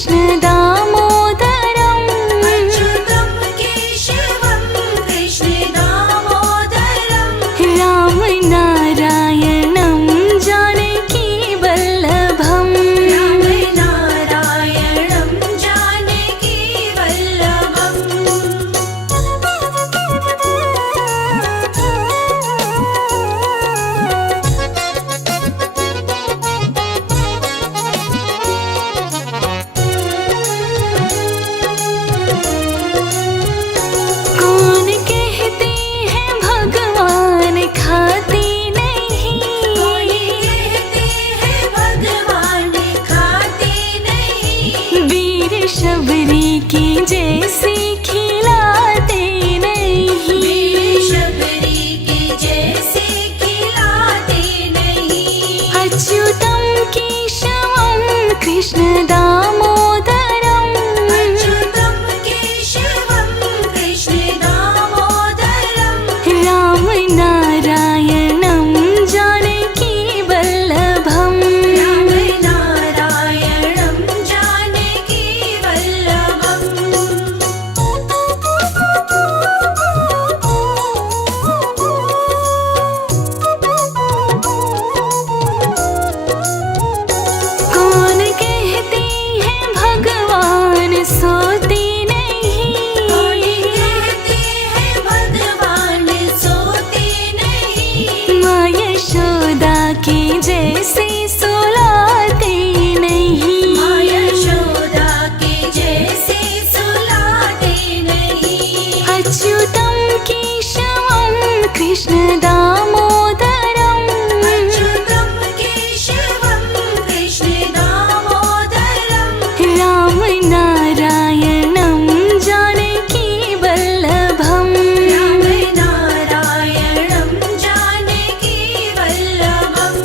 कृष्ण दामोदरम् अच्युतं केशवं कृष्ण दामोदरम् राम नारायणं जानकी वल्लभम् राम नारायणं जानकी वल्लभम् कौन कहते हैं भगवान खाते नहीं कौन कहते हैं भगवान खाते नहीं वीर शबरी की जैसे खिलाते नहीं वीर शबरी की जैसे खिलाते नहीं अच्युतं केशवं कृष्ण दामोदरम् अच्युतं केशवं कृष्ण दामोदरम् राम नारायणं जानकी वल्लभम् राम नारायणं जानकी वल्लभम् कौन कहते हैं भगवान सोते नहीं कौन कहते हैं भगवान सोते नहीं माँ यशोदा की जैसे सुलाते नहीं माँ यशोदा के जैसे सुलाते नहीं अच्युतं केशवं कृष्ण दामोदरम् अच्युतं केशवं कृष्ण दामोदरम् राम नारायणं जानकी वल्लभम् राम नारायणं जानकी वल्लभम्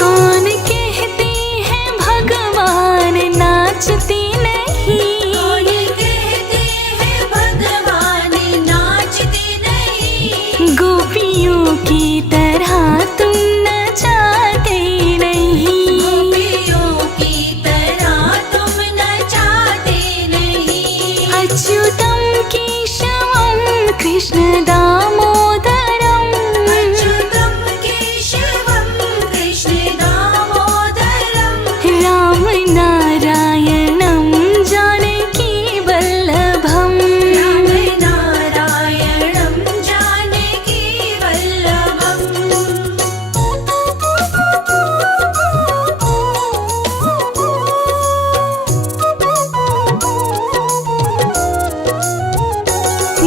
कौन कहते हैं भगवान नाचते नहीं कौन कहते हैं भगवान नाचते नहीं गोपियों की तरह तुम नचाते नहीं गोपियों की तरह तुम नचाते नहीं अच्युतं केशवं कृष्ण दामोदरम् अच्युतं केशवं कृष्ण दामोदरम् राम नारायणं जानकी वल्लभम् राम नारायणं जानकी वल्लभम्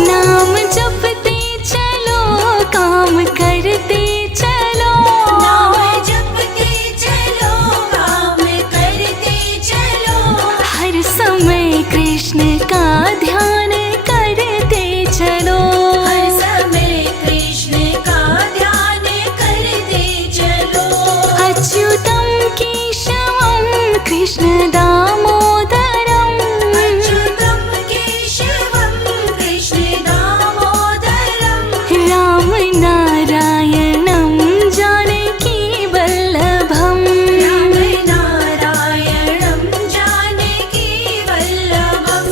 नाम जपते चलो काम करते चलो नाम जपते चलो काम करते चलो हर समय कृष्ण का ध्यान करते चलो हर समय कृष्ण का ध्यान करते चलो अच्युतं केशवं कृष्ण दामोदरम् अच्युतं केशवं कृष्ण दामोदरम् राम नारायणं जानकी वल्लभम् राम नारायणं जानकी वल्लभम्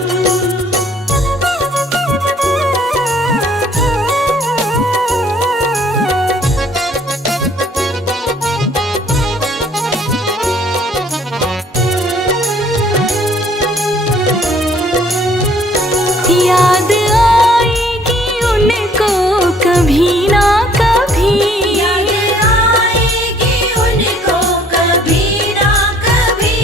याद आएगी उनको कभी ना कभी याद आएगी उनको कभी ना कभी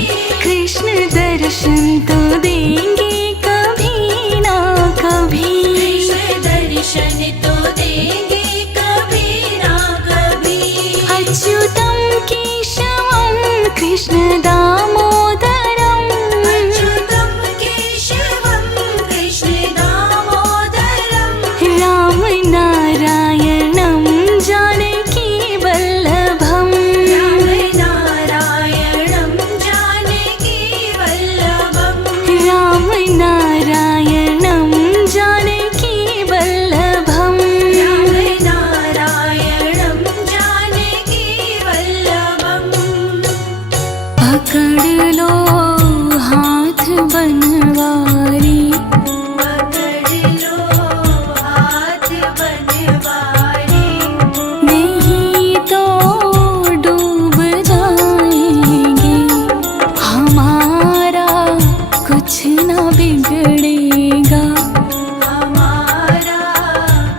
कृष्ण दर्शन तो देंगे कभी ना कभी कृष्ण दर्शन तो देंगे कभी ना कभी अच्युतं केशवं कृष्ण दामोदरम् अच्युतं केशवं कृष्ण दामोदरम् राम नारायणं जानकी वल्लभम् राम नारायणं जानकी वल्लभम् पकड़ लो हाथ बनवारी, पकड़ लो हाथ बनवारी, नहीं तो डूब जाएंगे, हमारा कुछ ना बिगड़ेगा, हमारा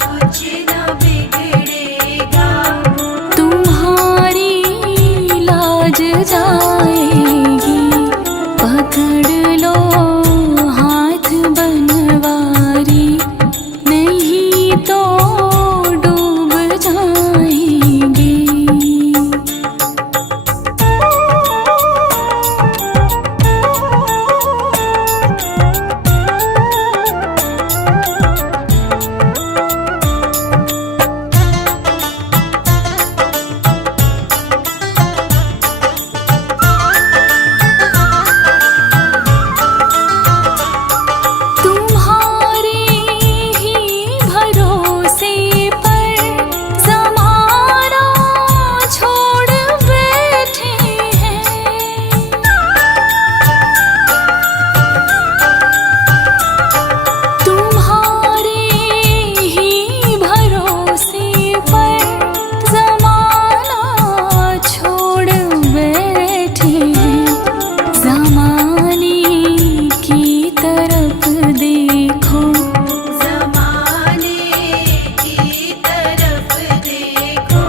कुछ न बिगड़ेगा, तुम्हारी लाज जाएगी, पकड़ लो हाथ बनवारी, नहीं तो डूब जाएंगे। तुम्हारे ही भरोसे पर ज़माना छोड़ बैठे हैं, तुम्हारे ही भरोसे पर ज़माना छोड़ बैठे हैं, ज़माने की तरफ देखो, ज़माने की तरफ देखो,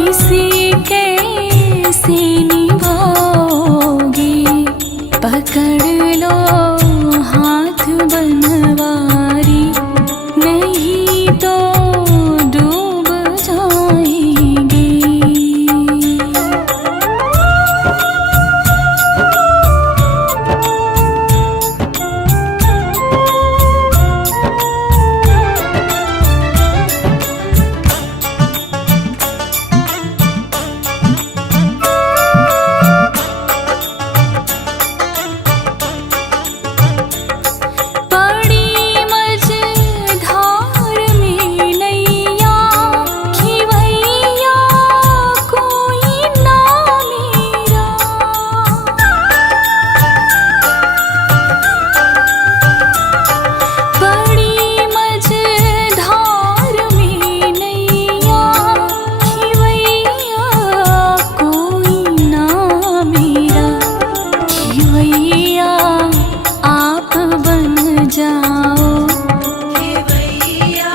इसे कैसे निभाओगे, पकड़ लो हाथ बनवारी, नहीं तो डूब जाएंगे। बड़ी मझधार में नैया खिवैया कोई ना मेरा, बड़ी मझधार में नैया खिवैया कोई ना मेरा, खिवैया आप बन जाओ, खेवैया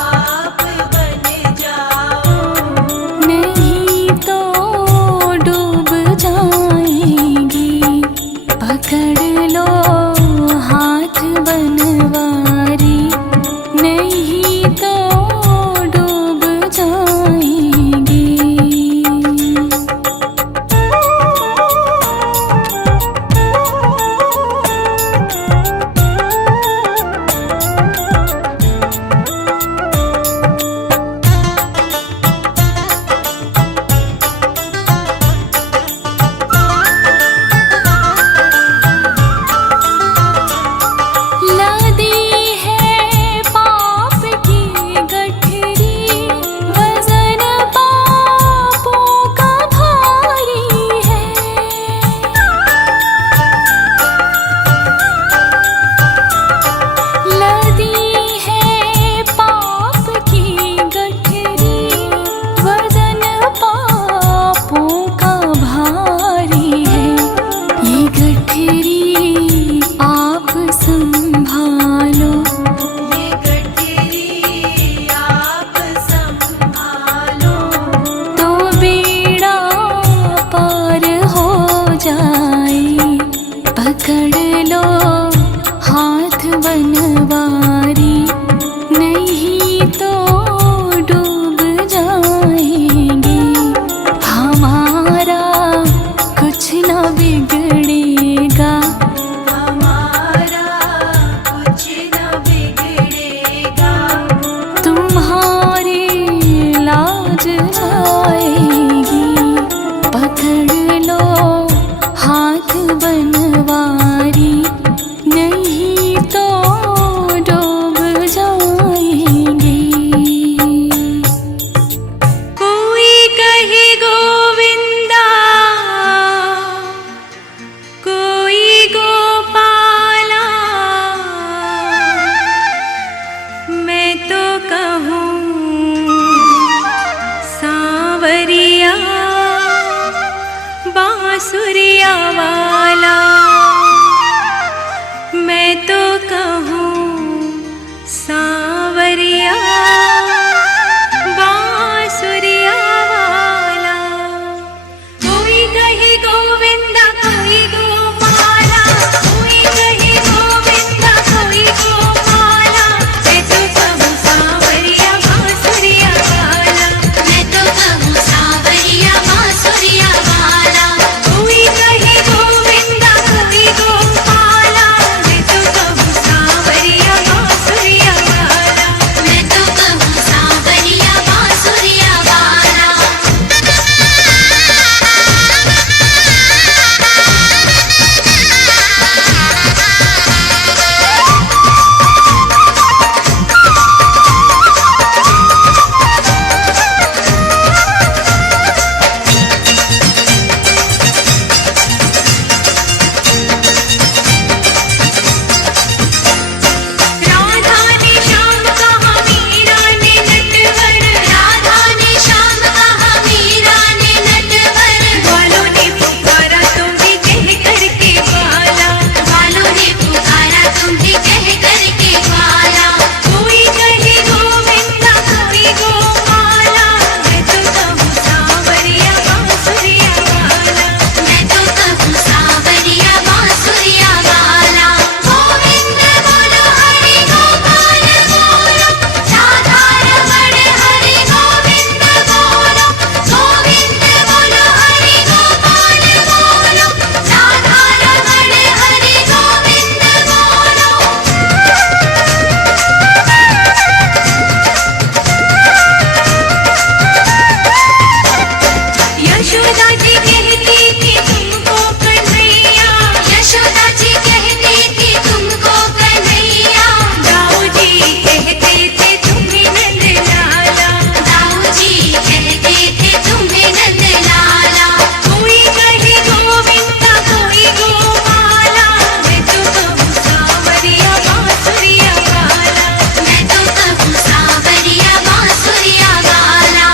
आप बन जाओ, नहीं तो डूब जाएंगे, पकड़ लो हाथ बनवारी, नहीं तो डूब जाएंगे। लदी है पाप की गठरी, वजन पापों का भारी है, लदी है पाप की गठरी, वजन पापों का भारी है, ये गठरी आप संभालो, ये गठरी आप संभालो, तो बेड़ा पार हो जाए, पकड़ लो हाथ बनवारी, नहीं तो डूब जाएंगे, हमारा कुछ ना बिगड़ेगा, हमारा कुछ न बिगड़ेगा, तुम्हारी लाज जाएगी, पकड़ लो हाथ बनवारी, नहीं तो डूब जाएंगे। कोई कहे गोविंदा, बांसुरिया वाला। मैं तो कहूँ सांवरिया बांसुरिया वाला। कोई कहे गोविंदा कोई गोपाला, कोई कहे गोविंदा कोई गोपाला। मैं तो कहूँ सांवरिया बांसुरिया वाला। मैं तो कहूँ सांवरिया बांसुरिया वाला। कोई कहे गोविंदा कोई गोपाला। मैं तो कहूँ सांवरिया बांसुरिया वाला। मैं तो कहूँ सांवरिया बांसुरिया वाला। राधा ने श्याम कहा मीरा ने नटवर। राधा ने श्याम कहा मीरा ने नटवर। ग्वालों ने पुकारा तुम्हें कह करके ग्वाला। ग्वालों ने पुकारा तुम्हें कह करके ग्वाला। कोई कहे गोविंदा कोई गोपाला। मैं तो कहूँ सांवरिया बांसुरिया वाला। मैं तो कहूँ सांवरिया बांसुरिया वाला। गोविंद बोलो हरि गोपाल बोलो, राधा रमण हरि गोविंद बोलो। गोविंद बोलो हरि गोपाल बोलो, राधा रमण हरि गोविंद बोलो। यशोदा जी कहती थी तुमको कन्हैया। यशोदा जी कहती थी तुमको कन्हैया। दाऊ जी कहते थे तुम्हें नंद लाला। दाऊ जी कहते थे तुम्हें नंद लाला। कोई कहे गोविंदा कोई गोपाला। मैं तो कहूँ सांवरिया बांसुरिया वाला। मैं तो कहूँ सांवरिया बांसुरिया वाला।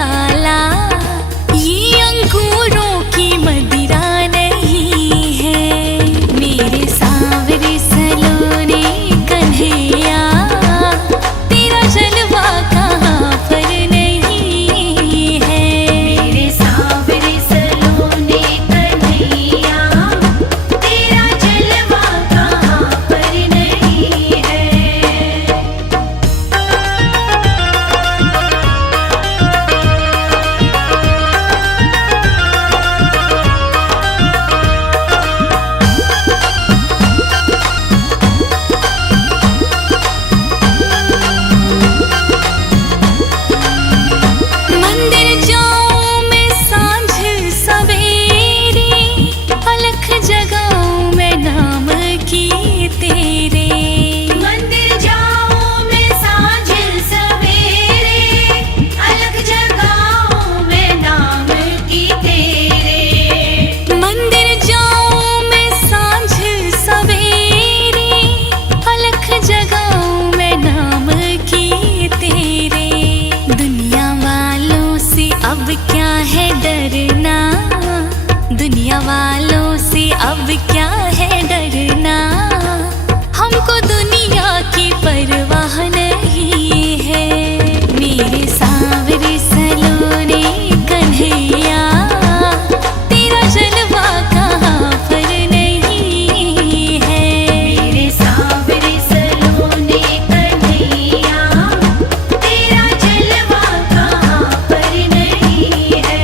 प्याला, ये अंगूरों की मदिरा नहीं है। मेरे सांवरे सलोने कन्हैया, तेरा जलवा कहाँ पर नहीं है। मेरे सांवरे सलोने कन्हैया, तेरा जलवा कहाँ पर नहीं है। मंदिर जाऊं मैं सांझ सवेरे, अलख जगाऊं मैं नाम की तेरे। मंदिर जाऊं मैं सांझ सवेरे, अलग जगाऊं मैं नाम की तेरे। मंदिर जाऊं मैं सांझ सवेरे, अलख जगाऊं मैं नाम की तेरे। दुनिया वालों से अब क्या है डरना, दुनिया वालों से अब क्या है डरना। हमको दुनिया की परवाह नहीं है। मेरे सांवरे सलोने कन्हैया, तेरा जलवा कहाँ पर नहीं है। मेरे सांवरे सलोने कन्हैया, तेरा जलवा कहाँ पर नहीं है।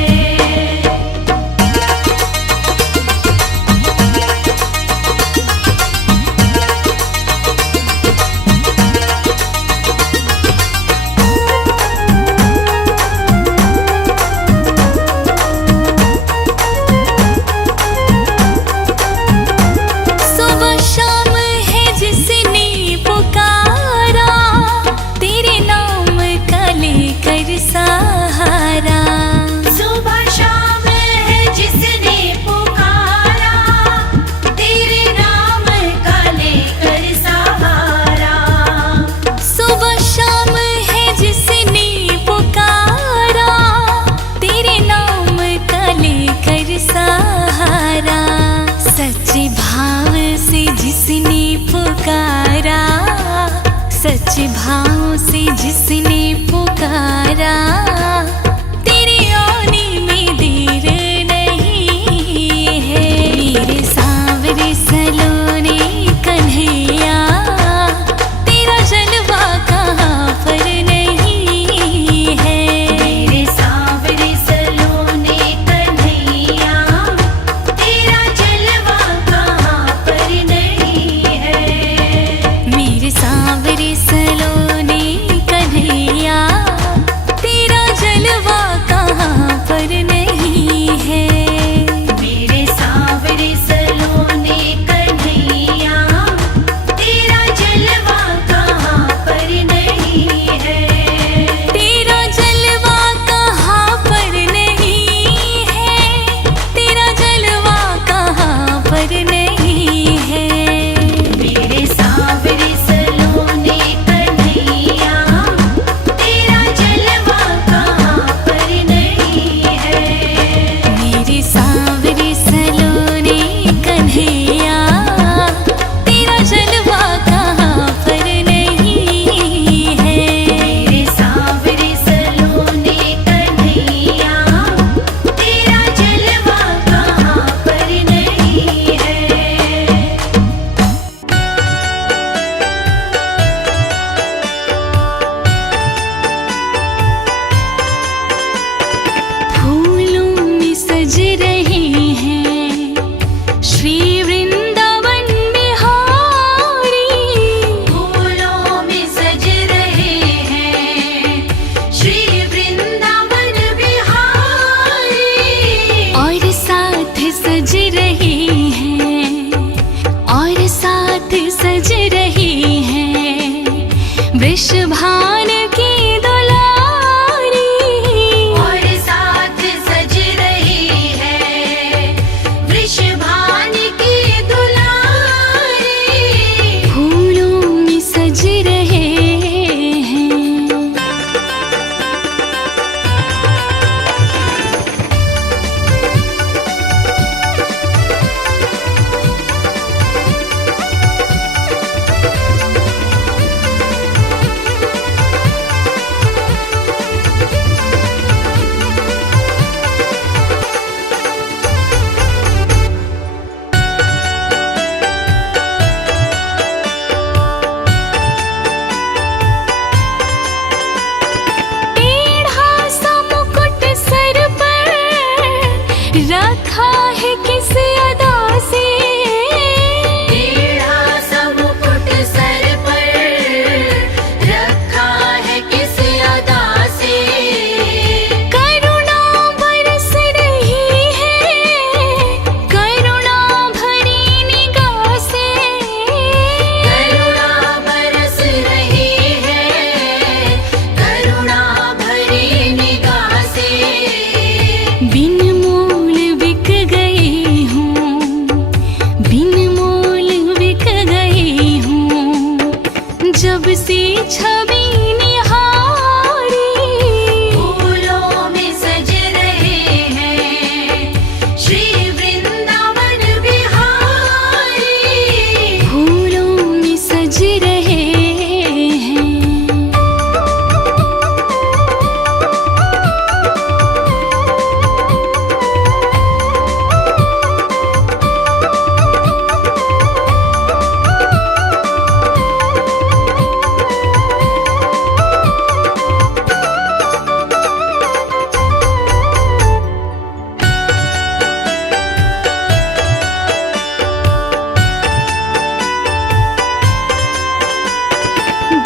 सुबह शाम है जिसने पुकारा, तेरे नाम का लेकर सहारा। सुबह शाम है जिसने पुकारा, तेरे नाम का लेकर सहारा। सुबह शाम है जिसने पुकारा, तेरे नाम का लेकर सहारा। सच्चे भाव से जिसने पुकारा, सच्चे भाव से जिसने पुकारा, तेरे आने में देर नहीं है। मेरे सांवरे सलोने कन्हैया, तेरा जलवा कहाँ पर नहीं है। मेरे सांवरे सलोने कन्हैया, तेरा जलवा कहाँ पर नहीं है। मेरे सांवरे सलोने कन्हैया, तेरा जलवा कहाँ पर नहीं है। मेरे सांवरे सलोने कन्हैया, तेरा जलवा कहाँ पर नहीं है। तेरा जलवा कहाँ पर नहीं है, तेरा जलवा कहाँ पर नहीं है। मेरे सांवरे सलोने कन्हैया, तेरा जलवा कहाँ पर नहीं है। मेरे सांवरे सलोने कन्हैया, तेरा जलवा कहाँ पर नहीं है। मेरे सांवरे सलोने कन्हैया, तेरा जलवा कहाँ पर नहीं है। फूलों में सज रहे हैं श्री वृंदावन बिहारी। फूलों में सज रहे हैं श्री वृंदावन बिहारी। और साथ सज रहे हैं, और साथ सज रहे हैं वृषभान की दुलारी। और साथ सज रही है वृषभान की दुलारी। फूलों में सज रहे हैं। छवि निहारी। फूलों में सज रहे हैं श्री वृंदावन बिहारी। फूलों में सज रहे हैं।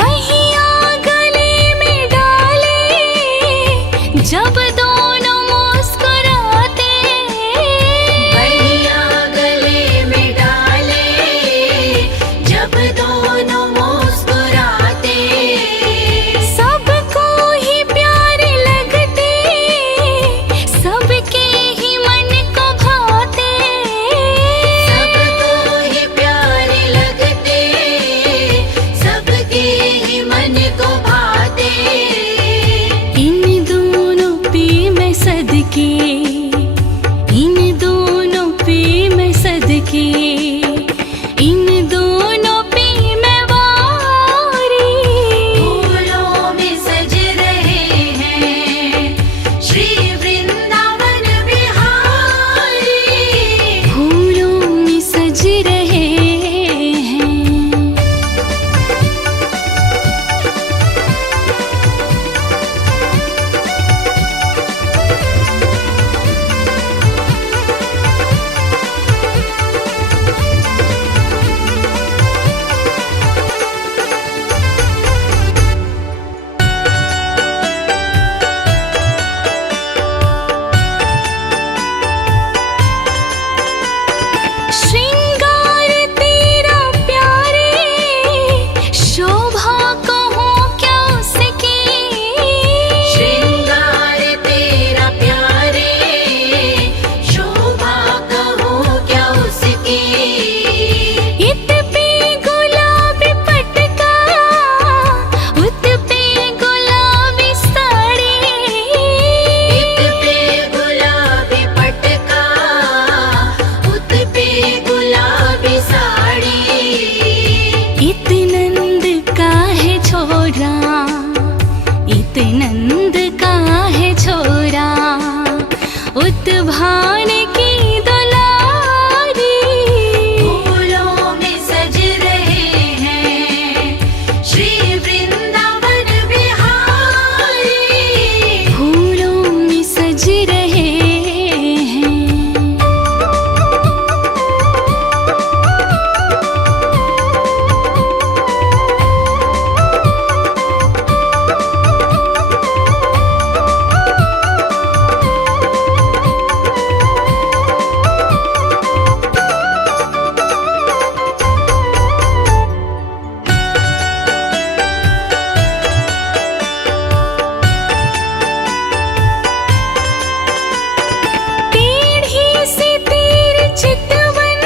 बहिया गले में डाले जब दोनों मुस्कुराते। बहिया गले में डाले जब दोनों मुस्कुराते। सबको ही प्यारे लगते, सबके ही मन को भाते। सबको ही प्यारे लगते, सबके ही मन को भाते। इन दोनों पे मैं सदके, इन दोनों पे मैं सदके, इन दोनों पे मैं वारी। फूलों में सज रहे हैं श्री वृंदावन बिहारी। फूलों में सज रहे हैं। श्रृंगार तेरा प्यारे, शोभा कहूँ क्या उसकी। श्रृंगार तेरा प्यारे, शोभा कहूँ क्या उसकी। इत पे गुलाबी पटका, उत पे गुलाबी साड़ी। इत पे गुलाबी पटका, उत पे गुलाबी साड़ी। इत नंद का है छोरा, इत नंद का है छोरा, उत भान की दुलारी। फूलों में सज रहे हैं श्री वृंदावन बिहारी। फूलों में सज रहे हैं। टेढ़ी सी तेरी चितवन,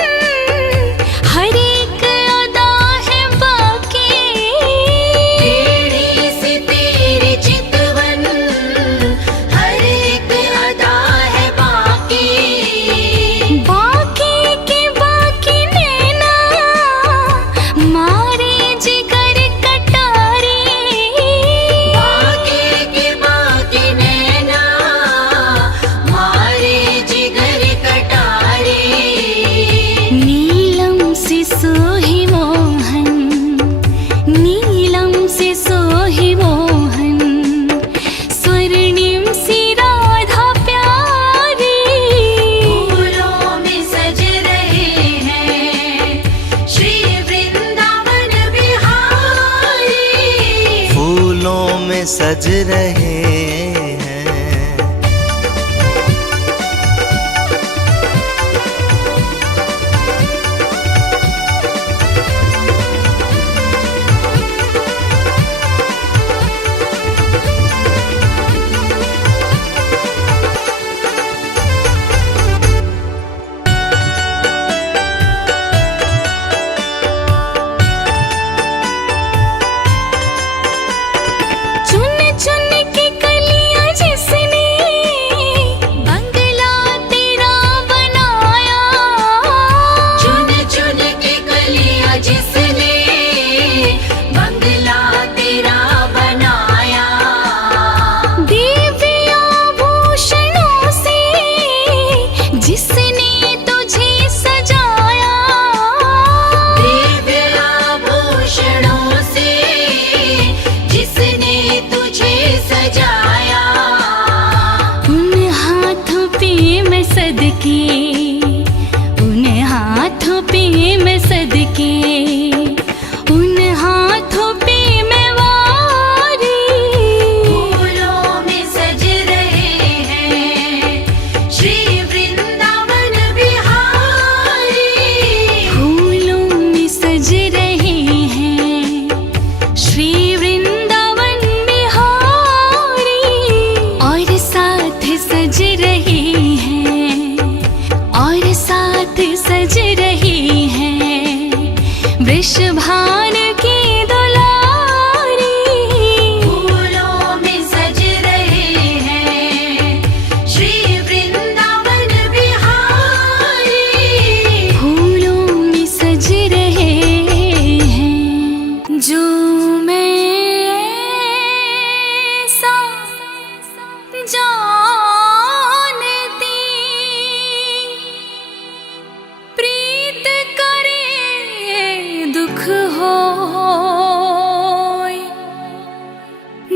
हर एक अदा है बाकी। टेढ़ी सी तेरी चितवन, हर एक अदा है बाकी। बाकी के बाकी नैना, मारे जिगर कटारी। बाकी के बाकी नैना, मारे जिगर कटारे। नीलम से सोही मोहन, नीलम से सोही मोहन, स्वर्णिम सी राधा प्यारी। फूलों में सज रहे हैं श्री वृंदावन बिहारी। फूलों में सज रहे हैं।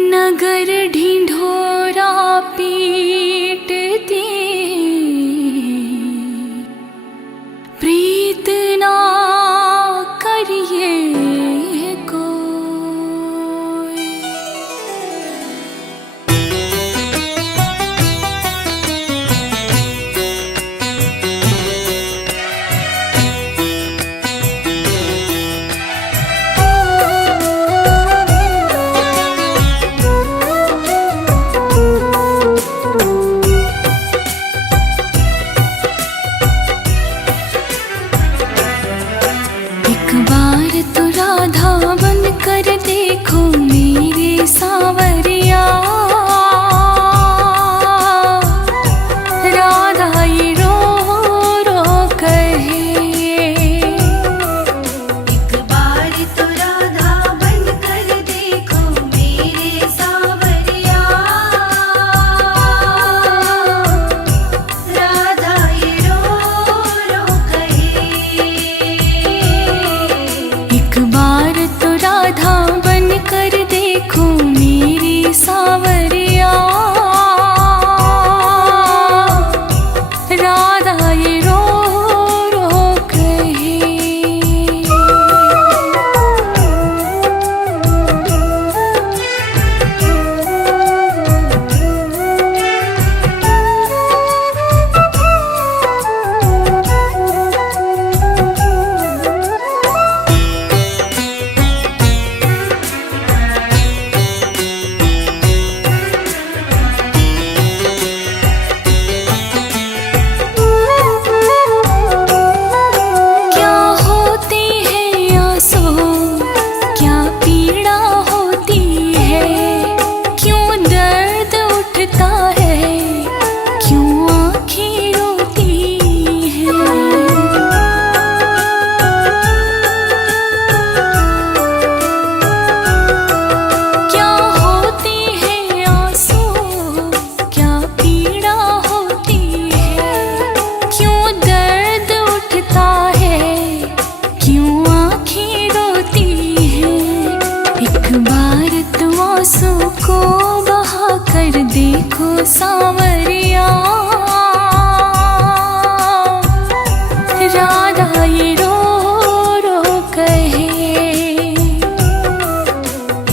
नगर ढिंढोरा पीटती प्रीत ना करिए कोई। एक बार तो राधा बन कर देखो मेरे सावरिया, राधा ये रो रो कहे। एक बार तो राधा बन कर देखो मेरे सावरिया, राधा ये रो रो कहे। एक बार तो राधा बन कर देखो मेरी सावरिया, राधा ये रो रो कहे। क्या होती है आंसू, क्या पीड़ा होती है, क्यों दर्द उठता है, क्यों आँखें रोती हैं। क्या होती है आंसू, क्या पीड़ा होती है, क्यों दर्द उठता है, क्यों आँखें रोती हैं। एक बार तो आंसू को बहा कर देखो सावरिया, राधा ये रो रो कहे।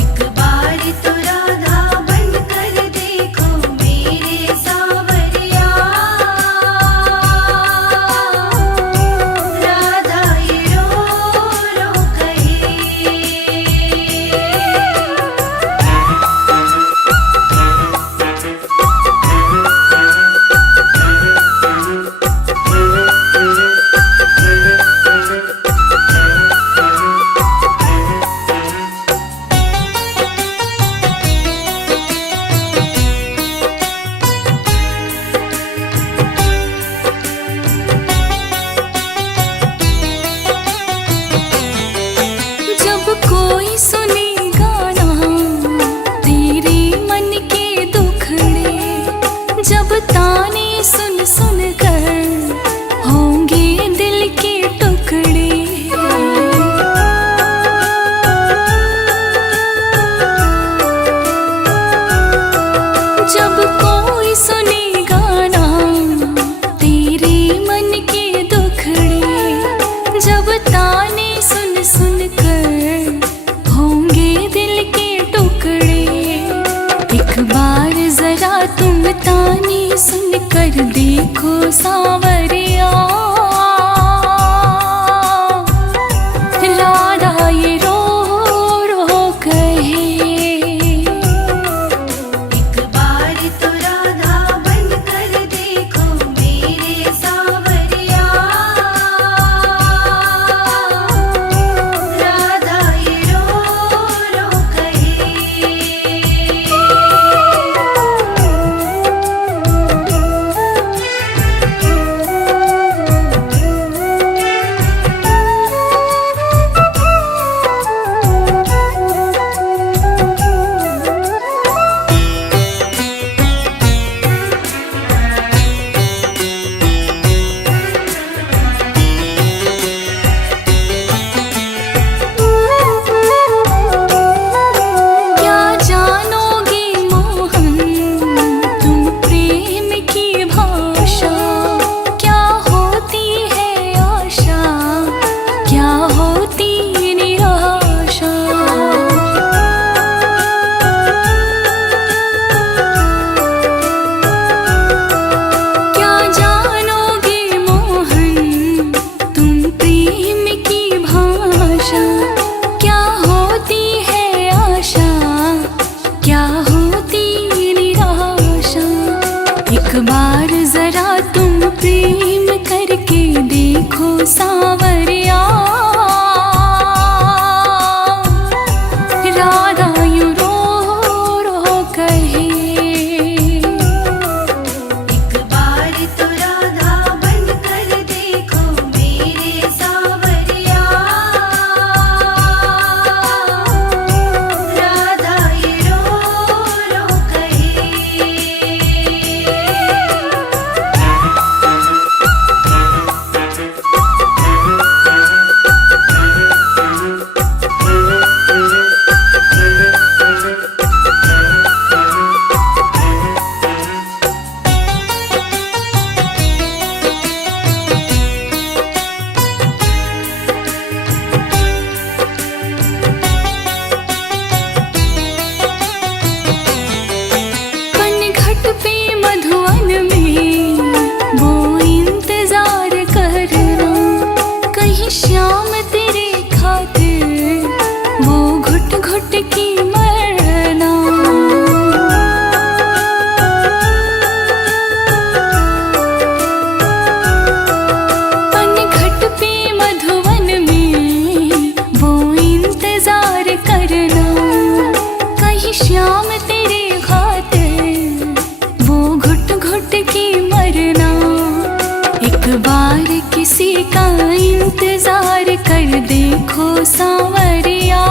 एक बार तो राधा बन कर देखो मेरे सावरिया, राधा ये रो रो कहे। जब कोई सुने गाना तेरे मन के दुखड़े, जब ताने सुन सुन कर होंगे दिल के टुकड़े। जब कोई सुने गाना तेरे मन के दुखड़े, जब ताने सुन सुन कर होंगे दिल के टुकड़े। एक बार जरा तुम ताने सुन कर देखो सावरिया, राधा ये रो रो कहे। एक बार तो राधा बन कर देखो मेरे सावरिया, राधा ये रो रो कहे। क्या होती निराशा। एक बार जरा तुम प्रेम करके देखो सावरिया। राधा यूं रो रो कहे, एक बार तो राधा बन कर देखो मेरे सावरिया। राधा ये रो रो कहे। पनघट पे मधुवन में वो इंतजार करना, कहीं श्याम तेरे खातिर वो घुट घुट की मरना। पनघट पे मधुवन में वो इंतजार करना, कहीं श्याम तेरे खातिर वो घुट घुट की मरना। एक बार किसी का इंतजार कर देखो सावरिया।